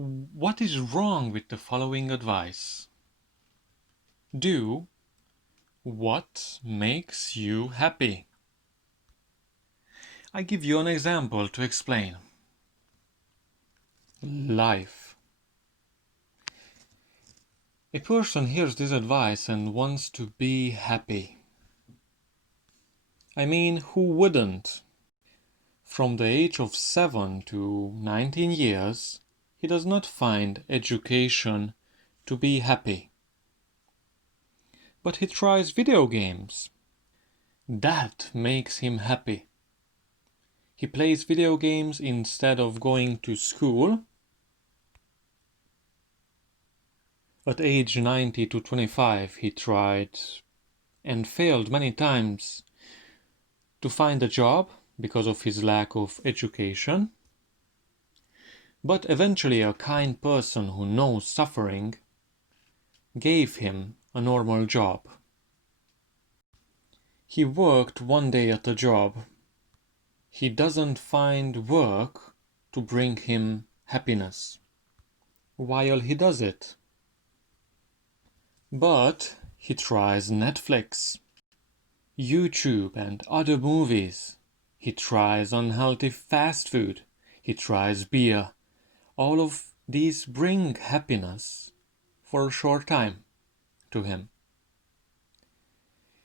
What is wrong with the following advice? Do what makes you happy. I give you an example to explain. Life. A person hears this advice and wants to be happy. I mean, who wouldn't? From the age of 7 to 19 years, he does not find education to be happy. But he tries video games. That makes him happy. He plays video games instead of going to school. At age 90 to 25, he tried and failed many times to find a job because of his lack of education. But eventually a kind person who knows suffering gave him a normal job. He worked one day at a job. He doesn't find work to bring him happiness while he does it. But he tries Netflix, YouTube and other movies. He tries unhealthy fast food. He tries beer. All of these bring happiness for a short time to him.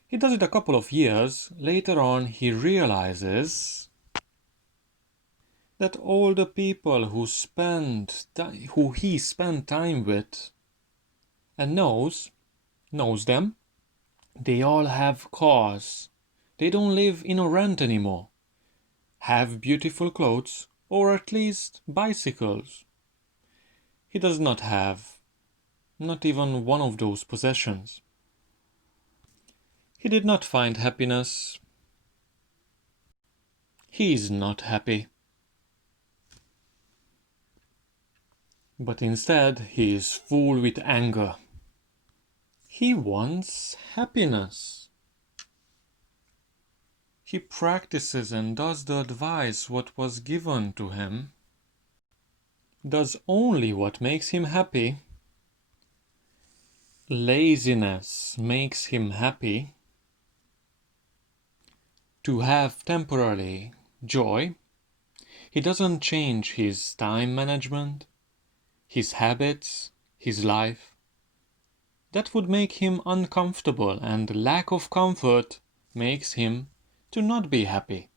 He does it a couple of years. Later on, he realizes that all the people who he spent time with and knows them, they all have cars. They don't live in a rent anymore. Have beautiful clothes, or at least bicycles. He does not have not even one of those possessions. He did not find happiness. He is not happy. But instead, he is full with anger. He wants happiness. He practices and does the advice what was given to him, does only what makes him happy. Laziness makes him happy. To have temporary joy, he doesn't change his time management, his habits, his life. That would make him uncomfortable, and lack of comfort makes him to not be happy.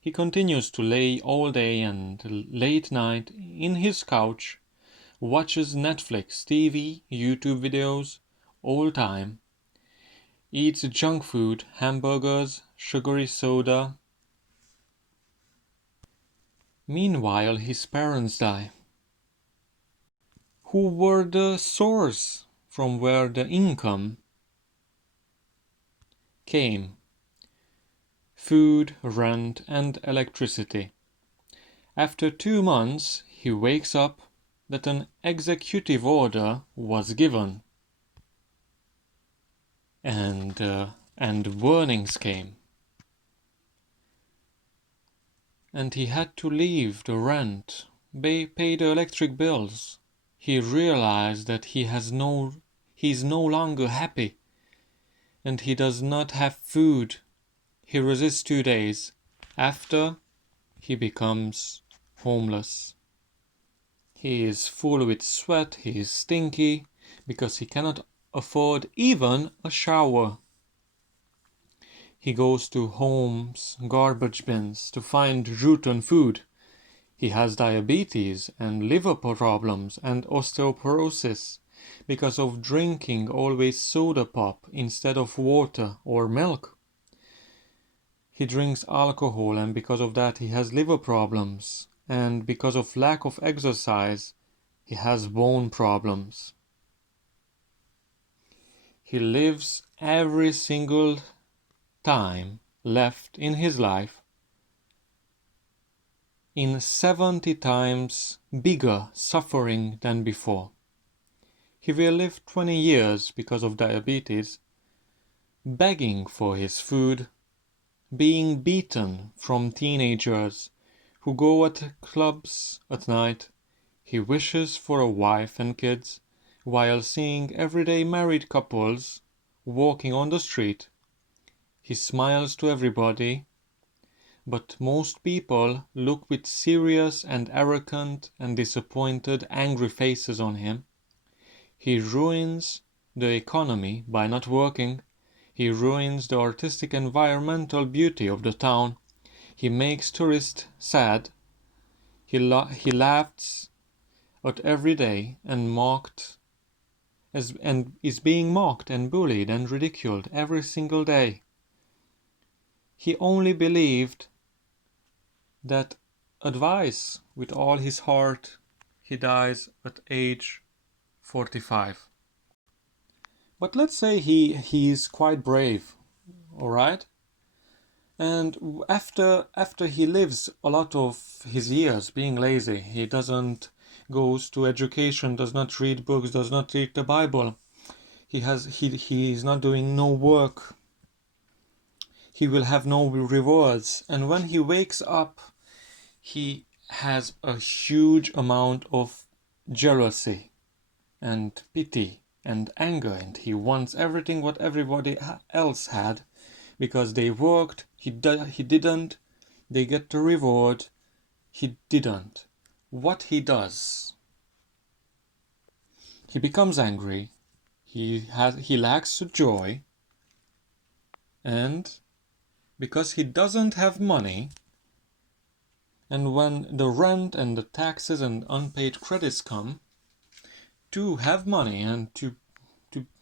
He continues to lay all day and late night in his couch, watches Netflix, TV, YouTube videos all time, eats junk food, hamburgers, sugary soda. Meanwhile, his parents die, who were the source from where the income came. Food, rent, and electricity. After 2 months, he wakes up that an executive order was given, and warnings came. And he had to leave the rent, pay the electric bills. He realized that he's no longer happy, and he does not have food. He resists 2 days. After, he becomes homeless. He is full with sweat, he is stinky, because he cannot afford even a shower. He goes to homes, garbage bins to find rotten food. He has diabetes and liver problems and osteoporosis because of drinking always soda pop instead of water or milk. He drinks alcohol, and because of that he has liver problems, and because of lack of exercise he has bone problems. He lives every single time left in his life in 70 times bigger suffering than before. He will live 20 years because of diabetes, begging for his food, being beaten from teenagers who go at clubs at night. He wishes for a wife and kids while seeing everyday married couples walking on the street. He smiles to everybody, but most people look with serious and arrogant and disappointed, angry faces on him. He ruins the economy by not working. He ruins the artistic environmental beauty of the town. He makes tourists sad. He laughs at every day and is being mocked and bullied and ridiculed every single day. He only believed that advice with all his heart. He dies at age 45. But let's say he is quite brave, all right? And after he lives a lot of his years being lazy, he doesn't goes to education, does not read books, does not read the Bible. He is not doing no work. He will have no rewards. And when he wakes up, he has a huge amount of jealousy and pity and anger, and he wants everything what everybody else had, because they worked, he didn't, they get the reward, he didn't. What he does, he becomes angry, he lacks joy, and because he doesn't have money, and when the rent and the taxes and unpaid credits come, to have money and to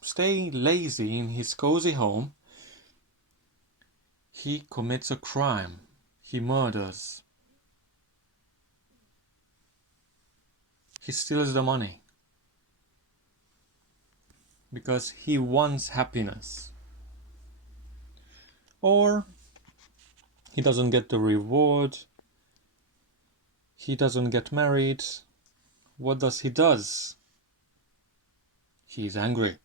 stay lazy in his cozy home, he commits a crime. He murders. He steals the money. Because he wants happiness. Or he doesn't get the reward. He doesn't get married. What does he does? He's angry.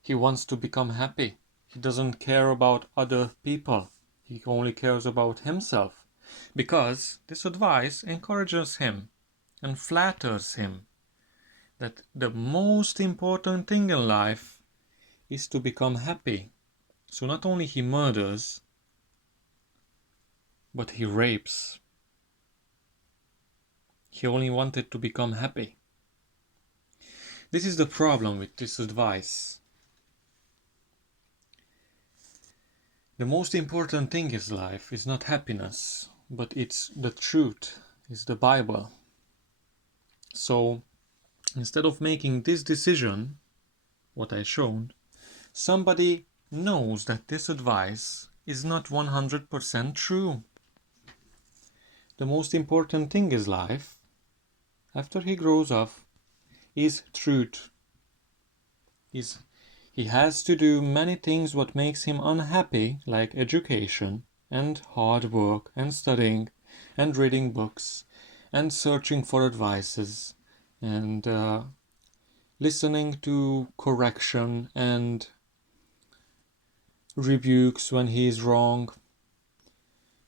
He wants to become happy. He doesn't care about other people. He only cares about himself. Because this advice encourages him and flatters him that the most important thing in life is to become happy. So not only he murders, but he rapes. He only wanted to become happy. This is the problem with this advice. The most important thing in life is not happiness, but it's the truth, it's the Bible. So instead of making this decision, what I showed, somebody knows that this advice is not 100% true. The most important thing in life, after he grows up, is truth. He has to do many things what makes him unhappy, like education and hard work and studying and reading books and searching for advices and listening to correction and rebukes when he is wrong.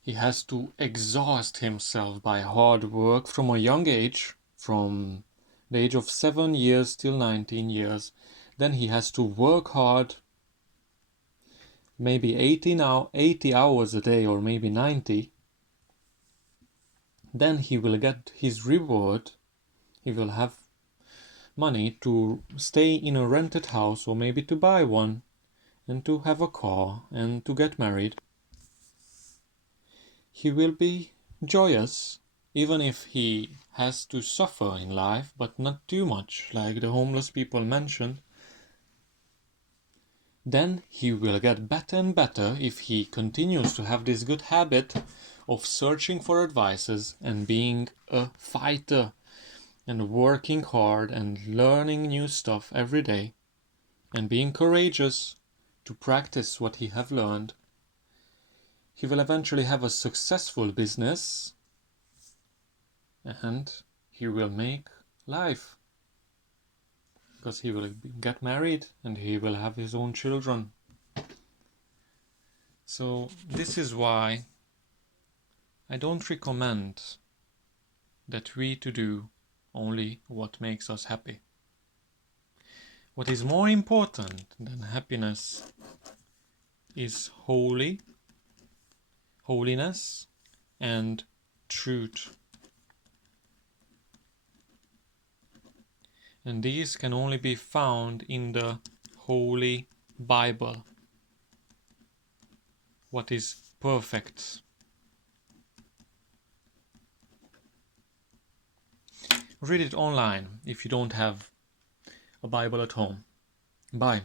He has to exhaust himself by hard work from a young age, from the age of 7 years till 19 years. Then he has to work hard, maybe 80 hours a day or maybe 90. Then he will get his reward. He will have money to stay in a rented house or maybe to buy one, and to have a car and to get married. He will be joyous, even if he has to suffer in life, but not too much, like the homeless people mentioned. Then he will get better and better if he continues to have this good habit of searching for advices and being a fighter and working hard and learning new stuff every day and being courageous to practice what he have learned. He will eventually have a successful business and he will make life. Because he will get married and he will have his own children. So this is why I don't recommend that we to do only what makes us happy. What is more important than happiness is holiness, and truth. And these can only be found in the Holy Bible. What is perfect? Read it online if you don't have a Bible at home. Bye.